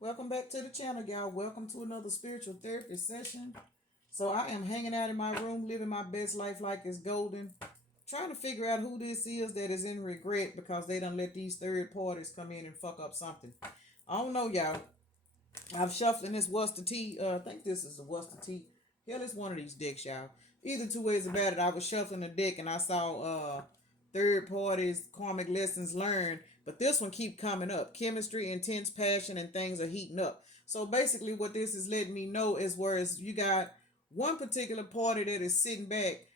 Welcome back to the channel, y'all. Welcome to another spiritual therapy session. So I am hanging out in my room, living my best life like it's golden, trying to figure out who this is that is in regret because they done let these third parties come in and fuck up something. I don't know, y'all. I'm shuffling this Worcester tea. I think this is the Worcester tea. Hell, it's one of these decks, y'all. Either two ways about it. I was shuffling the deck and I saw third parties, karmic lessons learned. But this one keep coming up. Chemistry, intense passion, and things are heating up. So basically what this is letting me know is whereas you got one particular party that is sitting back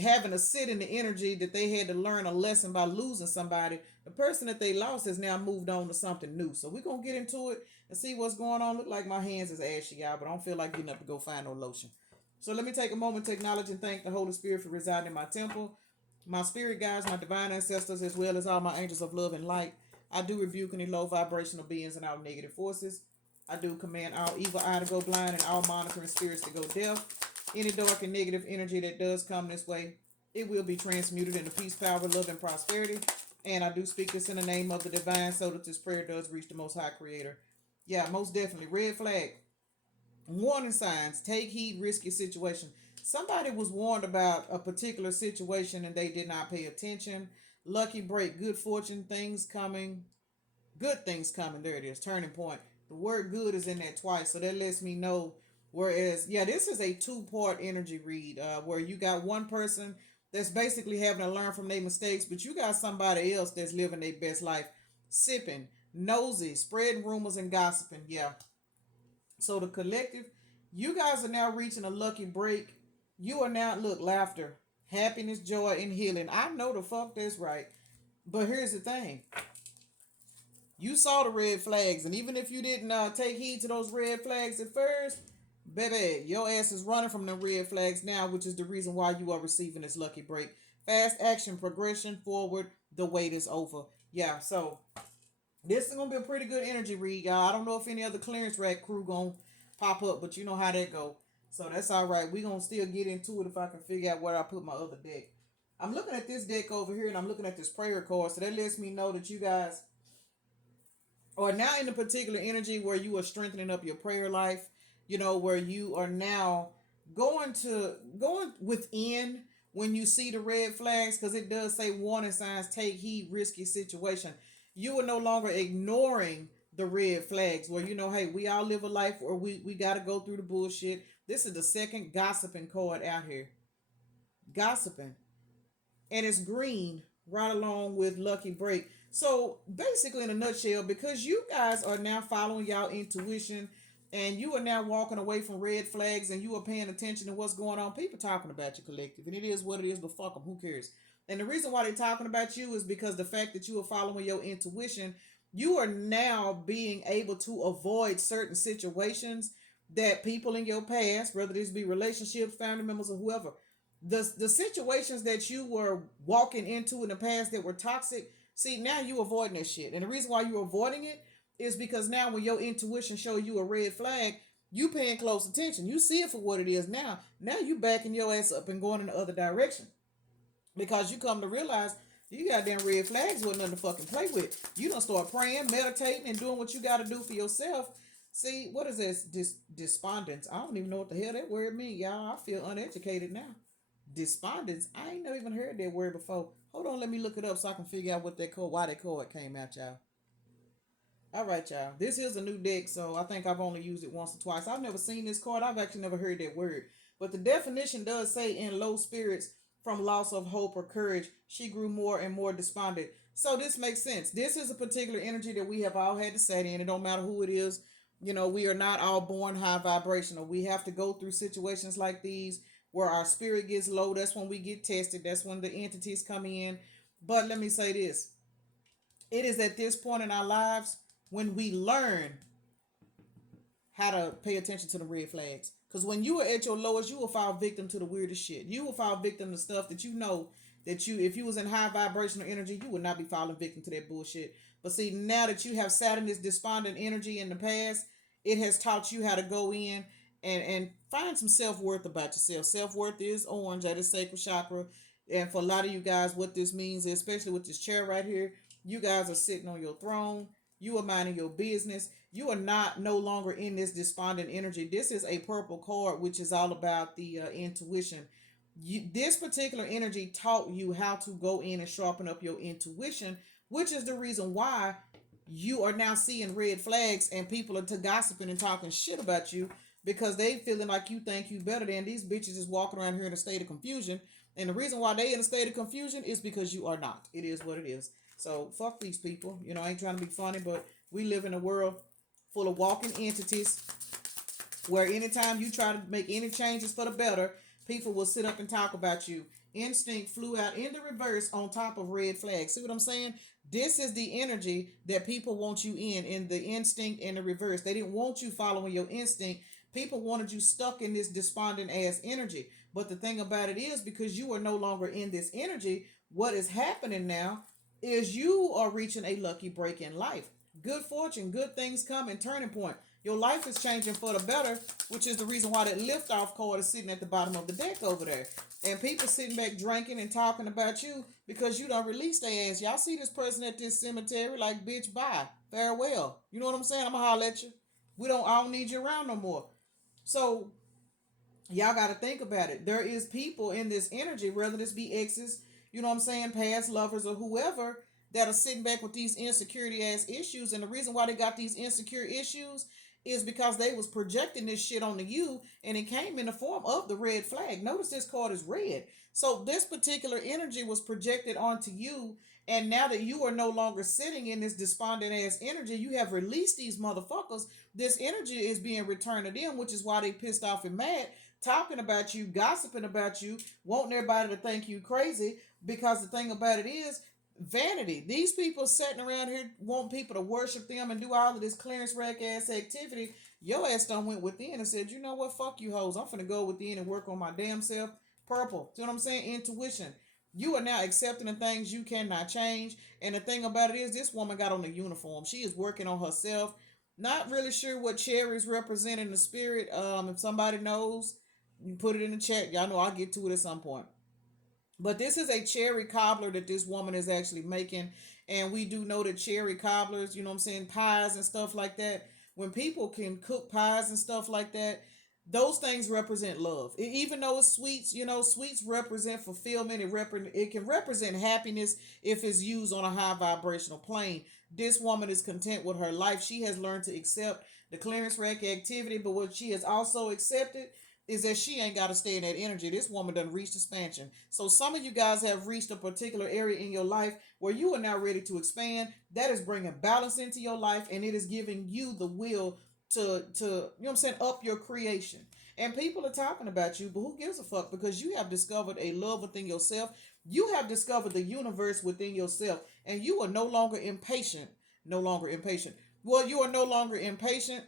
having to sit in the energy that they had to learn a lesson by losing somebody. The person that they lost has now moved on to something new. So we're gonna get into it and see what's going on. Look like my hands is ashy, y'all, but I don't feel like getting up to go find no lotion. So let me take a moment to acknowledge and thank the Holy Spirit for residing in my temple, my spirit guides, my divine ancestors, as well as all my angels of love and light. I do rebuke any low vibrational beings and all negative forces. I do command all evil eye to go blind and all monitoring spirits to go deaf. Any dark and negative energy that does come this way, it will be transmuted into peace, power, love, and prosperity. And I do speak this in the name of the divine so that this prayer does reach the most high creator. Yeah, most definitely. Red flag. Warning signs. Take heed, risky situation. Somebody was warned about a particular situation and they did not pay attention. Lucky break, good fortune, things coming, good things coming. There it is. Turning point. The word good is in there twice, so that lets me know. Whereas, yeah, this is a two-part energy read where you got one person that's basically having to learn from their mistakes, but you got somebody else that's living their best life, sipping, nosy, spreading rumors and gossiping. Yeah. So the collective, you guys are now reaching a lucky break. You are now, look, laughter, happiness, joy, and healing. I know the fuck that's right. But here's the thing, you saw the red flags, and even if you didn't take heed to those red flags at first, baby, your ass is running from the red flags now, which is the reason why you are receiving this lucky break. Fast action, progression forward. The wait is over. Yeah, so this is gonna be a pretty good energy read, y'all. I don't know if any other clearance rack crew gonna pop up, but you know how that go. So that's all right. We gonna still get into it if I can figure out where I put my other deck. I'm looking at this deck over here, and I'm looking at this prayer card, so that lets me know that you guys or now in the particular energy where you are strengthening up your prayer life, where you are now going within when you see the red flags, because it does say warning signs, take heed, risky situation. You are no longer ignoring the red flags where hey, we all live a life where we got to go through the bullshit. This is the second gossiping card out here. Gossiping, and it's green right along with lucky break. So basically in a nutshell, because you guys are now following y'all intuition and you are now walking away from red flags and you are paying attention to what's going on, people talking about your collective, and it is what it is, but fuck them, who cares? And the reason why they're talking about you is because the fact that you are following your intuition, you are now being able to avoid certain situations that people in your past, whether this be relationships, family members, or whoever, the situations that you were walking into in the past that were toxic. See, now you avoiding that shit, and the reason why you're avoiding it is because now when your intuition show you a red flag, you paying close attention. You see it for what it is now. Now you backing your ass up and going in the other direction because you come to realize you goddamn red flags with nothing to fucking play with. You don't start praying, meditating, and doing what you got to do for yourself. See, what is this? Despondence. I don't even know what the hell that word means, y'all. I feel uneducated now. Despondence. I ain't never even heard that word before. Hold on, let me look it up so I can figure out what that code, why that code came out, y'all. All right, y'all. This is a new deck, so I think I've only used it once or twice. I've never seen this card. I've actually never heard that word. But the definition does say in low spirits from loss of hope or courage, she grew more and more despondent. So this makes sense. This is a particular energy that we have all had to set in. It don't matter who it is. We are not all born high vibrational. We have to go through situations like these where our spirit gets low. That's when we get tested. That's when the entities come in. But let me say this, it is at this point in our lives when we learn how to pay attention to the red flags. Because when you are at your lowest, you will fall victim to the weirdest shit. You will fall victim to stuff that you know that if you was in high vibrational energy, you would not be falling victim to that bullshit. But see, now that you have sat in this despondent energy in the past, it has taught you how to go in and find some self-worth about yourself. Self-worth is orange at the sacral chakra. And for a lot of you guys, what this means, especially with this chair right here, you guys are sitting on your throne. You are minding your business. You are not no longer in this despondent energy. This is a purple card, which is all about the intuition. This particular energy taught you how to go in and sharpen up your intuition, which is the reason why you are now seeing red flags and people are to gossiping and talking shit about you because they feeling like you think you better than these bitches is walking around here in a state of confusion. And the reason why they in a state of confusion is because you are not. It is what it is. So fuck these people. You know, I ain't trying to be funny, but we live in a world full of walking entities where anytime you try to make any changes for the better, people will sit up and talk about you. Instinct flew out in the reverse on top of red flags. See what I'm saying? This is the energy that people want you in the instinct and the reverse. They didn't want you following your instinct. People wanted you stuck in this despondent ass energy. But the thing about it is, because you are no longer in this energy, what is happening now is you are reaching a lucky break in life. Good fortune, good things coming, turning point. Your life is changing for the better, which is the reason why that liftoff card is sitting at the bottom of the deck over there. And people sitting back drinking and talking about you because you don't release their ass. Y'all see this person at this cemetery like, bitch, bye, farewell. You know what I'm saying? I'm gonna holler at you. I don't need you around no more. So y'all got to think about it. There is people in this energy, whether this be exes, you know what I'm saying, past lovers or whoever, that are sitting back with these insecurity ass issues. And the reason why they got these insecure issues is because they was projecting this shit onto you, and it came in the form of the red flag. Notice this card is red. So this particular energy was projected onto you, and now that you are no longer sitting in this despondent ass energy, you have released these motherfuckers. This energy is being returned to them, which is why they pissed off and mad, talking about you, gossiping about you, wanting everybody to think you crazy. Because the thing about it is, vanity. These people sitting around here want people to worship them and do all of this clearance rack ass activity. Your ass done went within and said, you know what, fuck you hoes. I'm finna go within and work on my damn self. Purple. See what I'm saying? Intuition. You are now accepting the things you cannot change. And the thing about it is, this woman got on the uniform. She is working on herself. Not really sure what cherries represent in the spirit. If somebody knows, you put it in the chat. Y'all know I'll get to it at some point. But this is a cherry cobbler that this woman is actually making. And we do know that cherry cobblers, you know what I'm saying, pies and stuff like that. When people can cook pies and stuff like that, those things represent love. Even though it's sweets, you know, sweets represent fulfillment. It can represent happiness if it's used on a high vibrational plane. This woman is content with her life. She has learned to accept the clearance rack activity, but what she has also accepted is that she ain't got to stay in that energy. This woman done reached expansion. So some of you guys have reached a particular area in your life where you are now ready to expand. That is bringing balance into your life, and it is giving you the will to you know what I'm saying, up your creation. And people are talking about you, but who gives a fuck? Because you have discovered a love within yourself. You have discovered the universe within yourself, and you are no longer impatient. No longer impatient. Well, you are no longer impatient.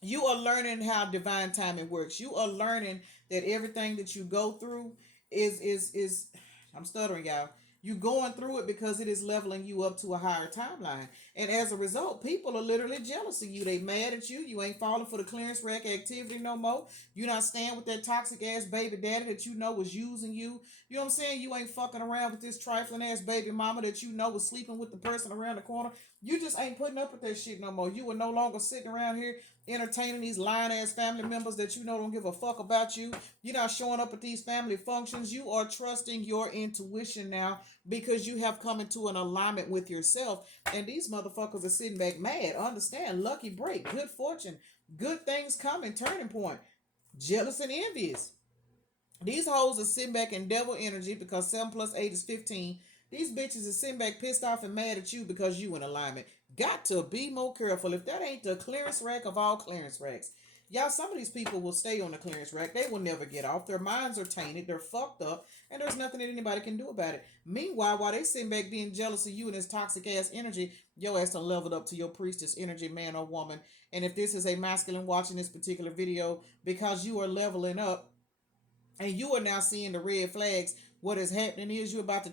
You are learning how divine timing works. You are learning that everything that you go through is I'm stuttering, y'all. You going through it because it is leveling you up to a higher timeline. And as a result, people are literally jealous of you. They mad at you. You ain't falling for the clearance rack activity no more. You not staying with that toxic ass baby daddy that you know was using you. You know what I'm saying? You ain't fucking around with this trifling ass baby mama that you know was sleeping with the person around the corner. You just ain't putting up with that shit no more. You are no longer sitting around here entertaining these lying ass family members that you know don't give a fuck about you. You're not showing up at these family functions. You are trusting your intuition now because you have come into an alignment with yourself. And these motherfuckers are sitting back mad. Understand, lucky break, good fortune, good things coming, turning point. Jealous and envious. These hoes are sitting back in devil energy because 7 plus 8 is 15. These bitches are sitting back pissed off and mad at you because you in alignment. Got to be more careful. If that ain't the clearance rack of all clearance racks. Y'all, some of these people will stay on the clearance rack. They will never get off. Their minds are tainted. They're fucked up. And there's nothing that anybody can do about it. Meanwhile, while they sitting back being jealous of you and this toxic ass energy, your ass done leveled up to your priestess energy, man or woman. And if this is a masculine watching this particular video, because you are leveling up, and you are now seeing the red flags, what is happening is you're about to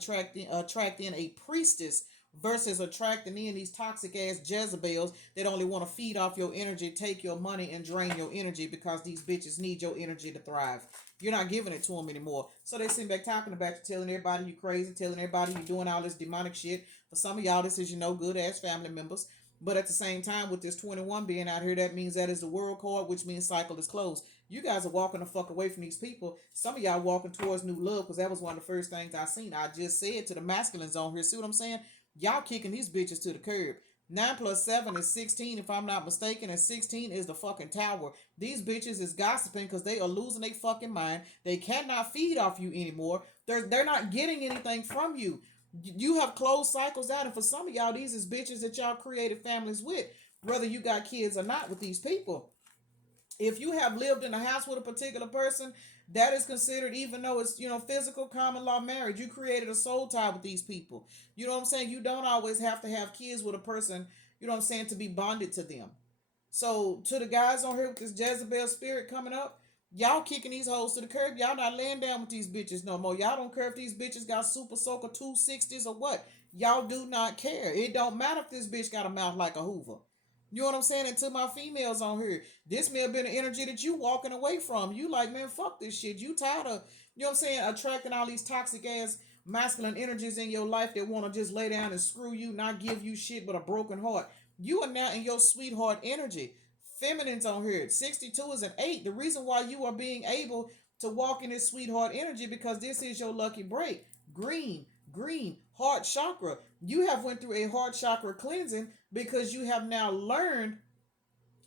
attract in a priestess versus attracting in these toxic ass Jezebels that only want to feed off your energy, take your money, and drain your energy because these bitches need your energy to thrive. You're not giving it to them anymore. So they sitting back talking about you, telling everybody you crazy, telling everybody you doing all this demonic shit. For some of y'all, this is your no good ass family members. But at the same time, with this 21 being out here, that means that is the world card, which means cycle is closed. You guys are walking the fuck away from these people. Some of y'all walking towards new love, because that was one of the first things I seen. I just said to the masculines on here, see what I'm saying? Y'all kicking these bitches to the curb. 9 plus 7 is 16, if I'm not mistaken, and 16 is the fucking tower. These bitches is gossiping because they are losing their fucking mind. They cannot feed off you anymore. They're not getting anything from you. You have closed cycles out, and for some of y'all, these is bitches that y'all created families with, whether you got kids or not with these people. If you have lived in a house with a particular person, that is considered, even though it's, physical common law marriage, you created a soul tie with these people. You know what I'm saying? You don't always have to have kids with a person, you know what I'm saying, to be bonded to them. So to the guys on here with this Jezebel spirit coming up, y'all kicking these hoes to the curb. Y'all not laying down with these bitches no more. Y'all don't care if these bitches got super soaker 260s or what. Y'all do not care. It don't matter if this bitch got a mouth like a Hoover. You know what I'm saying? And to my females on here, this may have been an energy that you walking away from. You like, man, fuck this shit. You tired of, you know what I'm saying, attracting all these toxic ass masculine energies in your life that want to just lay down and screw you, not give you shit but a broken heart. You are now in your sweetheart energy. Feminines on here. 62 is an 8. The reason why you are being able to walk in this sweetheart energy, because this is your lucky break. Green, heart chakra. You have went through a heart chakra cleansing because you have now learned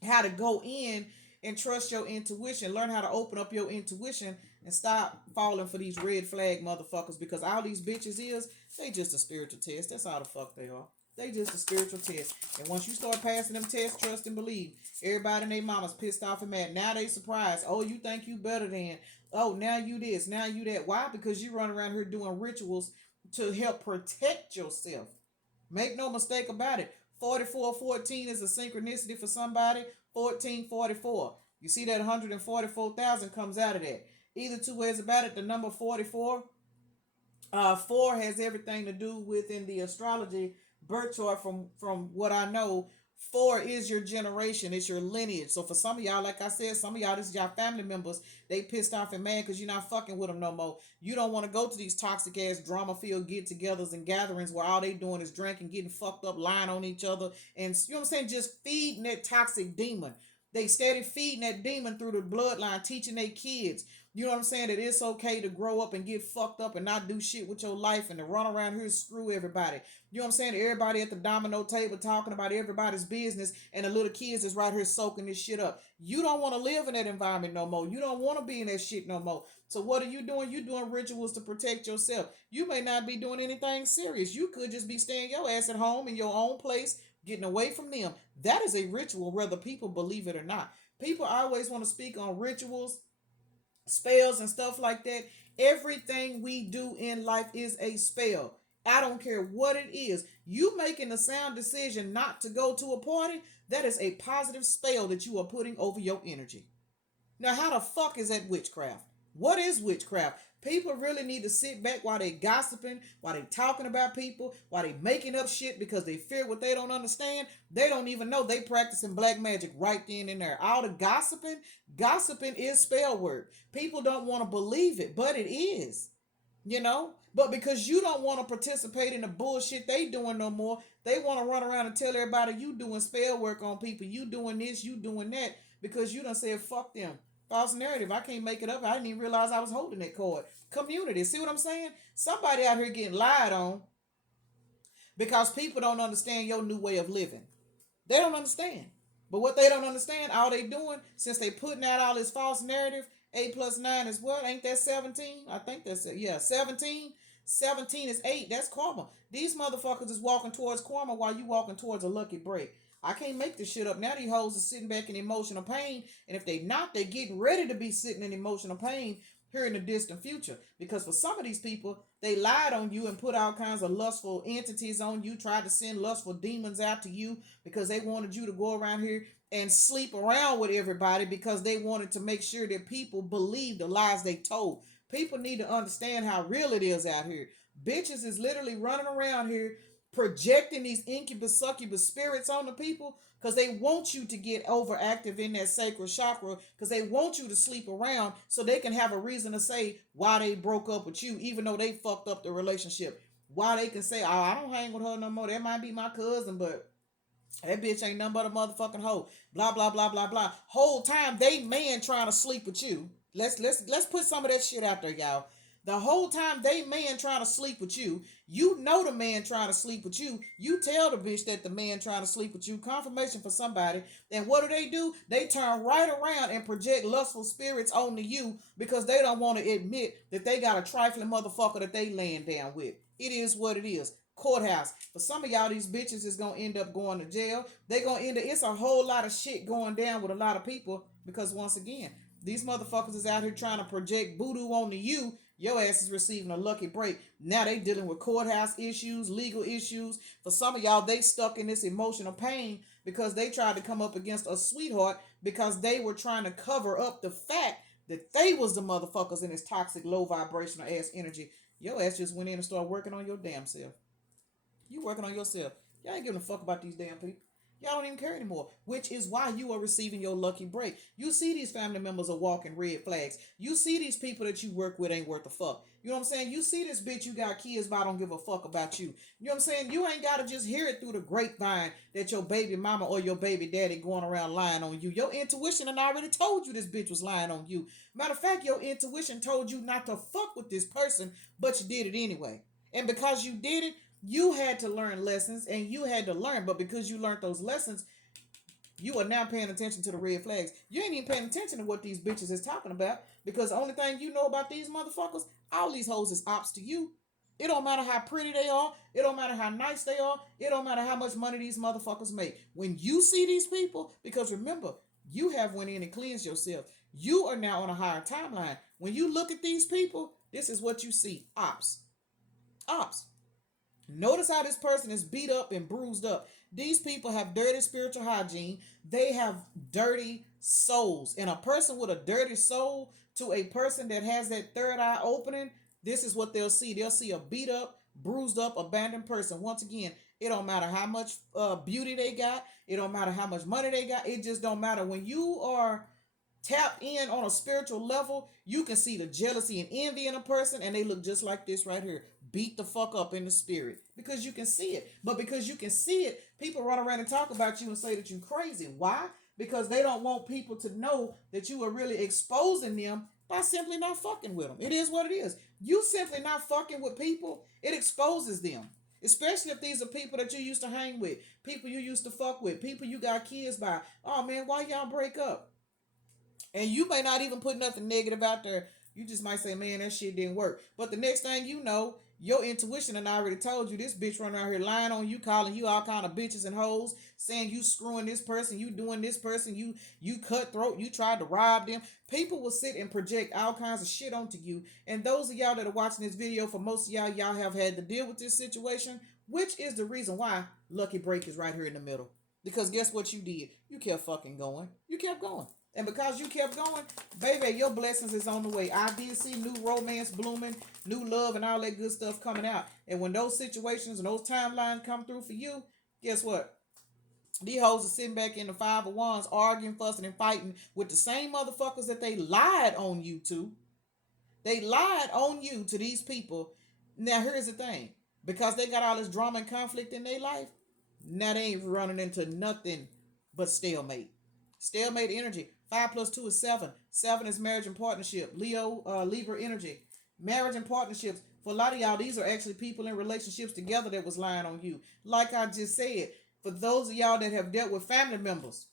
how to go in and trust your intuition. Learn how to open up your intuition and stop falling for these red flag motherfuckers, because all these bitches is, they just a spiritual test. That's all the fuck they are. They just a spiritual test. And once you start passing them tests, trust and believe. Everybody and their mama's pissed off and mad. Now they surprised. Oh, you think you better than. Oh, now you this, now you that. Why? Because you run around here doing rituals to help protect yourself. Make no mistake about it. 4414 is a synchronicity for somebody. 1444. You see that 144,000 comes out of that. Either two ways about it, the number 44, 4 has everything to do with, in the astrology birth chart, from what I know. 4 is your generation, it's your lineage. So for some of y'all, like I said, some of y'all, this is y'all family members, they pissed off and mad because you're not fucking with them no more. You don't want to go to these toxic ass drama filled get-togethers and gatherings where all they doing is drinking, getting fucked up, lying on each other, and you know what I'm saying, just feeding that toxic demon. They steady feeding that demon through the bloodline, teaching their kids, you know what I'm saying, that it's okay to grow up and get fucked up and not do shit with your life and to run around here and screw everybody. You know what I'm saying? Everybody at the domino table talking about everybody's business, and the little kids is right here soaking this shit up. You don't want to live in that environment no more. You don't want to be in that shit no more. So what are you doing? You doing rituals to protect yourself. You may not be doing anything serious. You could just be staying your ass at home in your own place, getting away from them. That is a ritual, whether people believe it or not. People always want to speak on rituals, spells, and stuff like that. Everything we do in life is a spell. I don't care what it is. You making a sound decision not to go to a party, that is a positive spell that you are putting over your energy. Now, how the fuck is that witchcraft? What is witchcraft? People really need to sit back while they gossiping, while they talking about people, while they making up shit because they fear what they don't understand. They don't even know they practicing black magic right then and there. All the gossiping is spell work. People don't want to believe it, but it is. But because you don't want to participate in the bullshit they doing no more, they want to run around and tell everybody you doing spell work on people, you doing this, you doing that, because you done said fuck them. False narrative. I can't make it up. I didn't even realize I was holding that card. Community. See what I'm saying? Somebody out here getting lied on because people don't understand your new way of living. They don't understand. But what they don't understand, all they doing, since they putting out all this false narrative, 8 plus 9 is what? Ain't that 17? I think that's it. Yeah, 17. 17 is 8. That's karma. These motherfuckers is walking towards karma while you walking towards a lucky break. I can't make this shit up. Now these hoes are sitting back in emotional pain. And if they not, they getting ready to be sitting in emotional pain here in the distant future. Because for some of these people, they lied on you and put all kinds of lustful entities on you, tried to send lustful demons out to you because they wanted you to go around here and sleep around with everybody because they wanted to make sure that people believe the lies they told. People need to understand how real it is out here. Bitches is literally running around here projecting these incubus succubus spirits on the people because they want you to get overactive in that sacral chakra, because they want you to sleep around so they can have a reason to say why they broke up with you, even though they fucked up the relationship. Why they can say, oh, I don't hang with her no more, that might be my cousin, but That bitch ain't nothing but a motherfucking hoe. Blah blah blah blah blah. Whole time they man trying to sleep with you. Let's put some of that shit out there, y'all. The whole time they man trying to sleep with you, you know the man trying to sleep with you. You tell the bitch that the man trying to sleep with you. Confirmation for somebody. And what do? They turn right around and project lustful spirits onto you because they don't want to admit that they got a trifling motherfucker that they laying down with. It is what it is. Courthouse. For some of y'all, these bitches is gonna end up going to jail. They gonna end up. It's a whole lot of shit going down with a lot of people because once again, these motherfuckers is out here trying to project voodoo onto you. Your ass is receiving a lucky break. Now they dealing with courthouse issues, legal issues. For some of y'all, they stuck in this emotional pain because they tried to come up against a sweetheart because they were trying to cover up the fact that they was the motherfuckers in this toxic, low vibrational ass energy. Your ass just went in and started working on your damn self. You working on yourself. Y'all ain't giving a fuck about these damn people. Y'all don't even care anymore, which is why you are receiving your lucky break. You see these family members are walking red flags. You see these people that you work with ain't worth a fuck. You know what I'm saying? You see this bitch you got kids but I don't give a fuck about you. You know what I'm saying? You ain't got to just hear it through the grapevine that your baby mama or your baby daddy going around lying on you. Your intuition and I already told you this bitch was lying on you. Matter of fact, your intuition told you not to fuck with this person, but you did it anyway. And because you did it, you had to learn lessons and you had to learn, but because you learned those lessons, you are now paying attention to the red flags. You ain't even paying attention to what these bitches is talking about because the only thing you know about these motherfuckers, all these hoes is ops to you. It don't matter how pretty they are. It don't matter how nice they are. It don't matter how much money these motherfuckers make. When you see these people, because remember, you have went in and cleansed yourself. You are now on a higher timeline. When you look at these people, this is what you see. Ops. Ops. Notice how this person is beat up and bruised up. These people have dirty spiritual hygiene. They have dirty souls. And a person with a dirty soul to a person that has that third eye opening, this is what they'll see. They'll see a beat up, bruised up, abandoned person. Once again, it don't matter how much beauty they got. It don't matter how much money they got. It just don't matter. When you are tapped in on a spiritual level, you can see the jealousy and envy in a person, and they look just like this right here. Beat the fuck up in the spirit because you can see it. But because you can see it, people run around and talk about you and say that you're crazy. Why? Because they don't want people to know that you are really exposing them by simply not fucking with them. It is what it is. You simply not fucking with people, it exposes them. Especially if these are people that you used to hang with, people you used to fuck with, people you got kids by. Oh man, why y'all break up? And you may not even put nothing negative out there. You just might say, man, that shit didn't work. But the next thing you know, your intuition and I already told you this bitch running around here lying on you, calling you all kind of bitches and hoes, saying you screwing this person, you doing this person, you cutthroat, you tried to rob them. People will sit and project all kinds of shit onto you. And those of y'all that are watching this video, for most of y'all have had to deal with this situation, which is the reason why Lucky Break is right here in the middle. Because guess what you did? You kept fucking going. You kept going. And because you kept going, baby, your blessings is on the way. I did see new romance blooming, new love, and all that good stuff coming out. And when those situations and those timelines come through for you, guess what? These hoes are sitting back in the five of wands, arguing, fussing, and fighting with the same motherfuckers that they lied on you to. They lied on you to these people. Now, here's the thing. Because they got all this drama and conflict in their life, now they ain't running into nothing but stalemate. Stalemate energy. 5 plus 2 is 7. 7 is marriage and partnership. Libra energy. Marriage and partnerships. For a lot of y'all, these are actually people in relationships together that was lying on you. Like I just said, for those of y'all that have dealt with family members,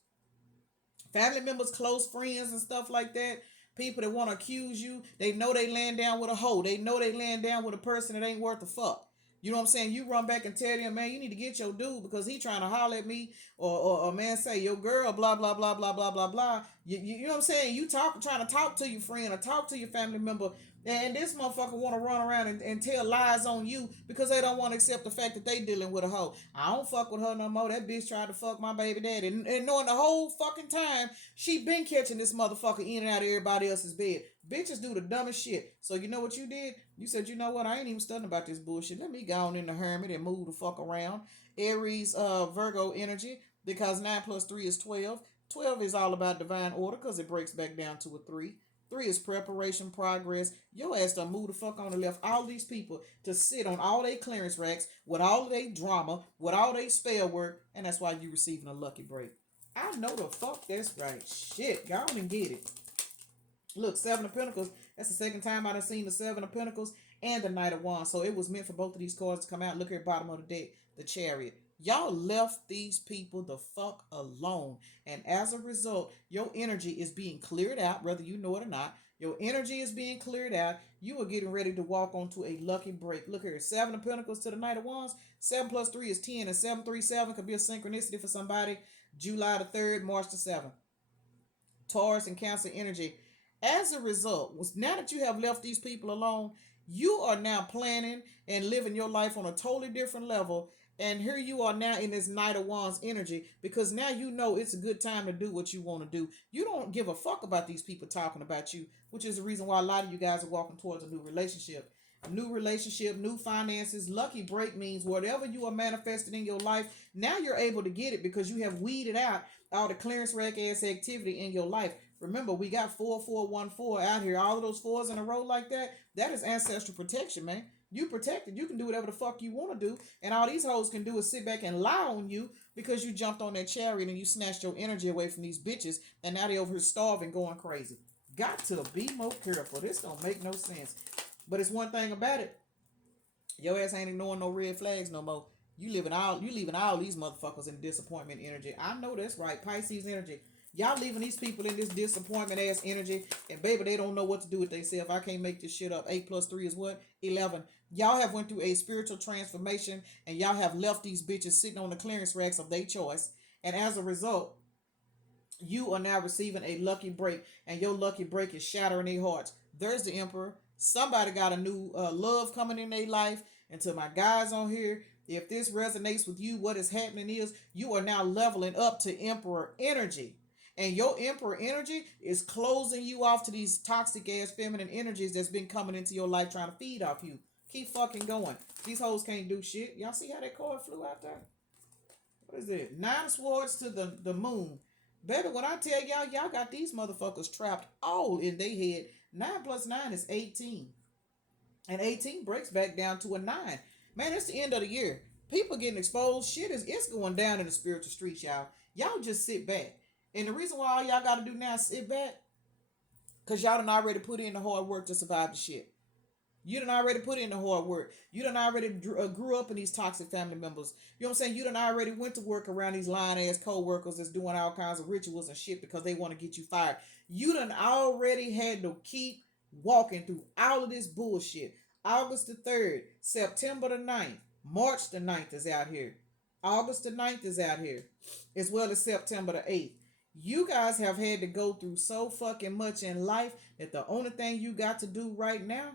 close friends and stuff like that, people that want to accuse you, they know they laying down with a hoe. They know they laying down with a person that ain't worth a fuck. You know what I'm saying? You run back and tell them, man, you need to get your dude because he trying to holler at me. Or man say, your girl, blah, blah, blah, blah, blah, blah, blah. You know what I'm saying? You trying to talk to your friend or talk to your family member. And this motherfucker want to run around and tell lies on you because they don't want to accept the fact that they dealing with a hoe. I don't fuck with her no more. That bitch tried to fuck my baby daddy. And knowing the whole fucking time, she been catching this motherfucker in and out of everybody else's bed. Bitches do the dumbest shit. So you know what you did? You said, you know what? I ain't even studying about this bullshit. Let me go on in the hermit and move the fuck around. Aries, Virgo energy, because 9 plus 3 is 12. 12 is all about divine order because it breaks back down to a 3. 3 is preparation, progress. Your ass done moved the fuck on and left all these people to sit on all their clearance racks with all of their drama, with all their spell work, and that's why you receiving a lucky break. I know the fuck that's right. Shit, y'all didn't get it. Look, Seven of Pentacles. That's the second time I done seen the Seven of Pentacles and the Knight of Wands. So it was meant for both of these cards to come out. Look here, bottom of the deck, the Chariot. Y'all left these people the fuck alone. And as a result, your energy is being cleared out, whether you know it or not. Your energy is being cleared out. You are getting ready to walk onto a lucky break. Look here, Seven of Pentacles to the Knight of Wands. 7 plus 3 is 10, and 737 could be a synchronicity for somebody. July the 3rd, March the 7th. Taurus and Cancer energy. As a result, now that you have left these people alone, you are now planning and living your life on a totally different level. And here you are now in this Knight of Wands energy, because now you know it's a good time to do what you want to do. You don't give a fuck about these people talking about you, which is the reason why a lot of you guys are walking towards a new relationship. A new relationship, new finances. Lucky break means whatever you are manifesting in your life, now you're able to get it because you have weeded out all the clearance rack ass activity in your life. Remember, we got 4414 out here. All of those fours in a row like that, that is ancestral protection, man. You protected. You can do whatever the fuck you want to do. And all these hoes can do is sit back and lie on you because you jumped on that chariot and you snatched your energy away from these bitches. And now they over here starving, going crazy. Got to be more careful. This don't make no sense. But it's one thing about it. Your ass ain't ignoring no red flags no more. You leaving all these motherfuckers in disappointment energy. I know that's right. Pisces energy. Y'all leaving these people in this disappointment ass energy, and baby, they don't know what to do with themselves. I can't make this shit up. 8 plus 3 is what? 11. Y'all have went through a spiritual transformation, and y'all have left these bitches sitting on the clearance racks of their choice. And as a result, you are now receiving a lucky break, and your lucky break is shattering their hearts. There's the Emperor. Somebody got a new love coming in their life. And to my guys on here, if this resonates with you, what is happening is you are now leveling up to Emperor energy. And your Emperor energy is closing you off to these toxic ass feminine energies that's been coming into your life trying to feed off you. Keep fucking going. These hoes can't do shit. Y'all see how that card flew out there? What is it? 9 swords to the moon. Baby, when I tell y'all, y'all got these motherfuckers trapped all in their head. 9 plus 9 is 18. And 18 breaks back down to a 9. Man, it's the end of the year. People getting exposed. Shit it's going down in the spiritual streets, y'all. Y'all just sit back. And the reason why all y'all got to do now is sit back, because y'all done already put in the hard work to survive the shit. You done already put in the hard work. You done already grew up in these toxic family members. You know what I'm saying? You done already went to work around these lying-ass co-workers that's doing all kinds of rituals and shit because they want to get you fired. You done already had to keep walking through all of this bullshit. August the 3rd, September the 9th, March the 9th is out here. August the 9th is out here, as well as September the 8th. You guys have had to go through so fucking much in life that the only thing you got to do right now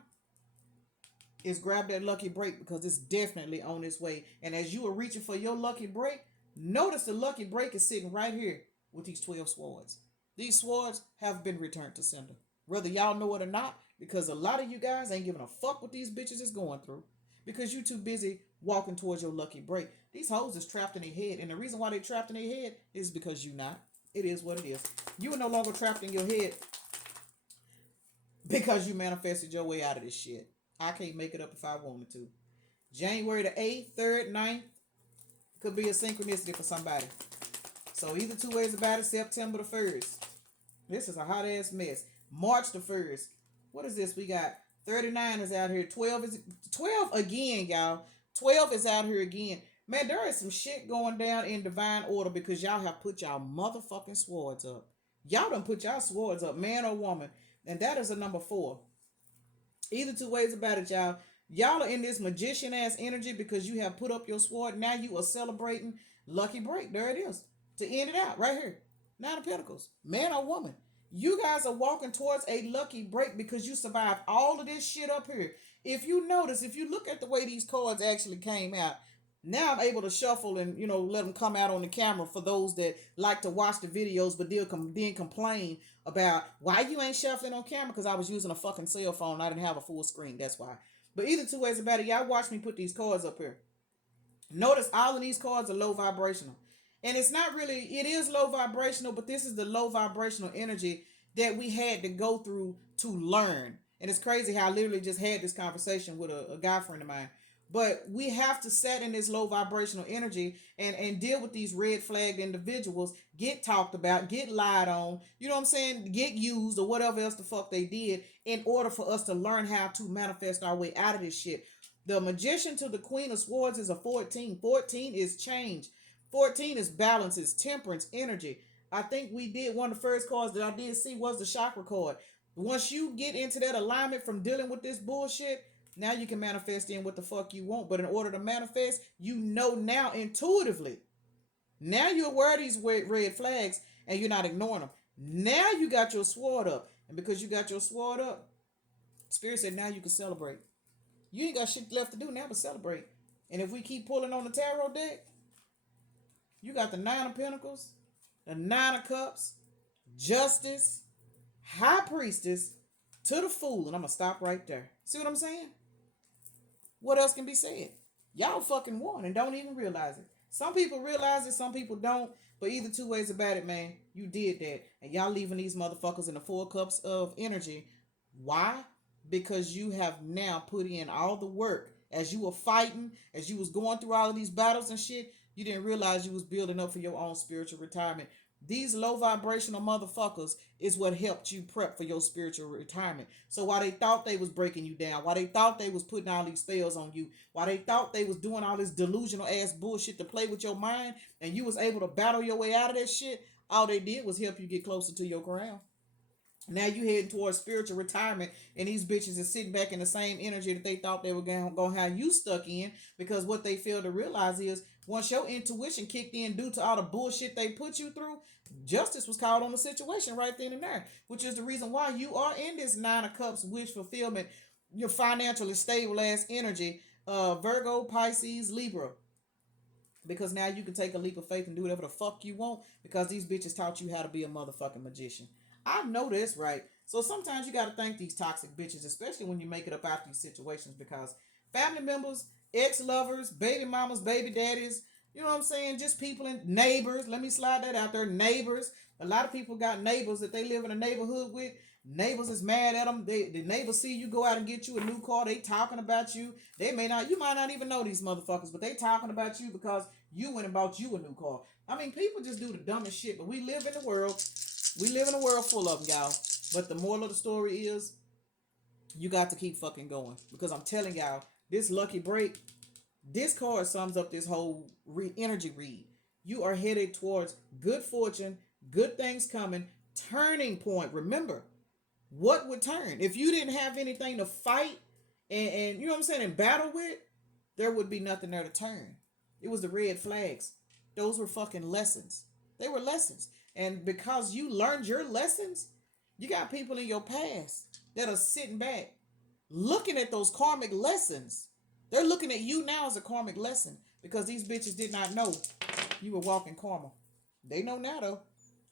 is grab that lucky break, because it's definitely on its way. And as you are reaching for your lucky break, notice the lucky break is sitting right here with these 12 swords. These swords have been returned to sender, whether y'all know it or not, because a lot of you guys ain't giving a fuck what these bitches is going through, because you too busy walking towards your lucky break. These hoes is trapped in their head, and the reason why they trapped in their head is because you not. It is what it is. You are no longer trapped in your head because you manifested your way out of this shit. I can't make it up if I wanted to. January the 8th, 3rd, 9th could be a synchronicity for somebody. So either two ways about it. September the 1st. This is a hot ass mess. March the 1st. What is this? We got 39 is out here. 12 is 12 again, y'all. 12 is out here again. Man, there is some shit going down in divine order because y'all have put y'all motherfucking swords up. Y'all done put y'all swords up, man or woman. And that is a number 4. Either two ways about it, y'all. Y'all are in this magician ass energy because you have put up your sword. Now you are celebrating lucky break. There it is. To end it out right here. 9 of Pentacles. Man or woman. You guys are walking towards a lucky break because you survived all of this shit up here. If you notice, if you look at the way these cards actually came out, now I'm able to shuffle and, let them come out on the camera for those that like to watch the videos but then complain about why you ain't shuffling on camera, because I was using a fucking cell phone. I didn't have a full screen. That's why. But either two ways about it, y'all watch me put these cards up here. Notice all of these cards are low vibrational. And it's not really, it is low vibrational, but this is the low vibrational energy that we had to go through to learn. And it's crazy how I literally just had this conversation with a guy friend of mine. But we have to set in this low vibrational energy and deal with these red flagged individuals, get talked about, get lied on, you know what I'm saying, get used or whatever else the fuck they did in order for us to learn how to manifest our way out of this shit. The magician to the queen of swords is a 14. 14 is change. 14 is balance, is temperance, energy. I think we did one of the first cards that I did see was the chakra card. Once you get into that alignment from dealing with this bullshit, now you can manifest in what the fuck you want. But in order to manifest, you know now intuitively. Now you're aware of these red flags and you're not ignoring them. Now you got your sword up. And because you got your sword up, Spirit said now you can celebrate. You ain't got shit left to do now but celebrate. And if we keep pulling on the tarot deck, you got the Nine of Pentacles, the Nine of Cups, Justice, High Priestess, to the Fool. And I'm going to stop right there. See what I'm saying? What else can be said? Y'all fucking won and don't even realize it. Some people realize it, some people don't. But either two ways about it, man, you did that. And y'all leaving these motherfuckers in the 4 cups of energy. Why? Because you have now put in all the work. As you were fighting, as you was going through all of these battles and shit, you didn't realize you was building up for your own spiritual retirement. These low vibrational motherfuckers is what helped you prep for your spiritual retirement. So while they thought they was breaking you down, while they thought they was putting all these spells on you, while they thought they was doing all this delusional ass bullshit to play with your mind, and you was able to battle your way out of that shit, all they did was help you get closer to your crown. Now you heading towards spiritual retirement, and these bitches are sitting back in the same energy that they thought they were gonna have you stuck in, because what they fail to realize is once your intuition kicked in due to all the bullshit they put you through, justice was called on the situation right then and there, which is the reason why you are in this Nine of Cups wish fulfillment, your financially stable ass energy, Virgo, Pisces, Libra. Because now you can take a leap of faith and do whatever the fuck you want because these bitches taught you how to be a motherfucking magician. I know this, right? So sometimes you got to thank these toxic bitches, especially when you make it up out these situations, because family members, ex-lovers, baby mamas, baby daddies, you know what I'm saying? Just people and neighbors. Let me slide that out there. Neighbors. A lot of people got neighbors that they live in a neighborhood with. Neighbors is mad at them. The neighbors see you go out and get you a new car. They talking about you. You might not even know these motherfuckers, but they talking about you because you went and bought you a new car. I mean, people just do the dumbest shit, but we live in the world. We live in a world full of them, y'all. But the moral of the story is, you got to keep fucking going. Because I'm telling y'all, this lucky break, this card sums up this whole energy read. You are headed towards good fortune, good things coming, turning point. Remember, what would turn? If you didn't have anything to fight and you know what I'm saying, and battle with, there would be nothing there to turn. It was the red flags. Those were fucking lessons. They were lessons. And because you learned your lessons, you got people in your past that are sitting back looking at those karmic lessons. They're looking at you now as a karmic lesson because these bitches did not know you were walking karma. They know now though.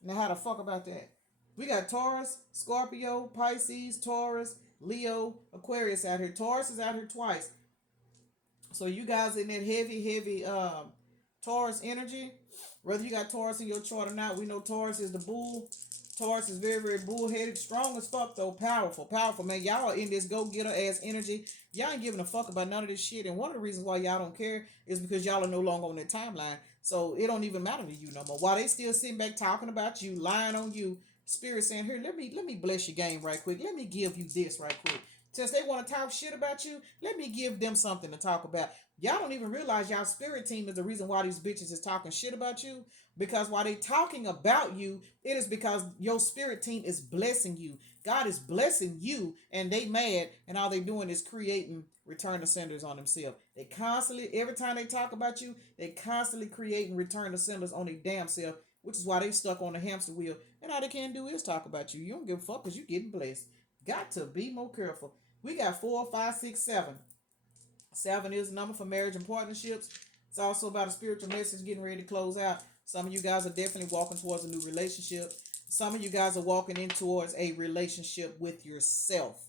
Now how the fuck about that? We got Taurus, Scorpio, Pisces, Taurus, Leo, Aquarius out here. Taurus is out here twice. So you guys in that heavy Taurus energy, whether you got Taurus in your chart or not, we know Taurus is the bull. Taurus is very, very bullheaded. Strong as fuck, though. Powerful. Powerful, man. Y'all are in this go-getter ass energy. Y'all ain't giving a fuck about none of this shit. And one of the reasons why y'all don't care is because y'all are no longer on that timeline. So it don't even matter to you no more. While they still sitting back talking about you, lying on you, Spirit saying, here, let me bless your game right quick. Let me give you this right quick. Since they want to talk shit about you, let me give them something to talk about. Y'all don't even realize y'all spirit team is the reason why these bitches is talking shit about you. Because while they talking about you, it is because your spirit team is blessing you. God is blessing you, and they mad, and all they doing is creating return to senders on themselves. They constantly, every time they talk about you, they constantly creating return to senders on their damn self, which is why they stuck on the hamster wheel. And all they can do is talk about you. You don't give a fuck because you getting blessed. Got to be more careful. We got 4, 5, 6, 7. 7 is the number for marriage and partnerships. It's also about a spiritual message getting ready to close out. Some of you guys are definitely walking towards a new relationship. Some of you guys are walking in towards a relationship with yourself.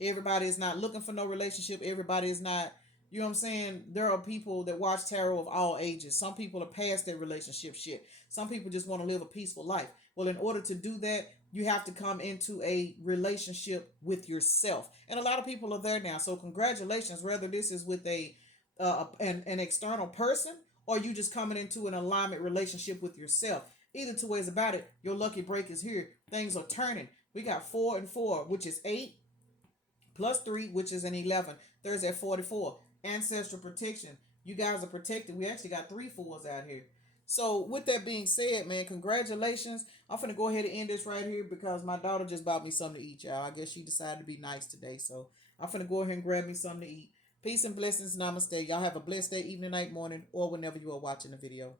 Everybody is not looking for no relationship. Everybody is not, you know what I'm saying? There are people that watch tarot of all ages. Some people are past their relationship shit. Some people just want to live a peaceful life. Well, in order to do that, You have to come into a relationship with yourself, and a lot of people are there now. So congratulations, whether this is with an external person, or you just coming into an alignment relationship with yourself. Either two ways about it, your lucky break is here. Things are turning. We got 4 and 4, which is 8, plus 3, which is an 11. There's at 44. Ancestral protection. You guys are protected. We actually got 3 4s out here. So, with that being said, man, congratulations. I'm finna go ahead and end this right here because my daughter just bought me something to eat, y'all. I guess she decided to be nice today. So, I'm finna go ahead and grab me something to eat. Peace and blessings. Namaste. Y'all have a blessed day, evening, night, morning, or whenever you are watching the video.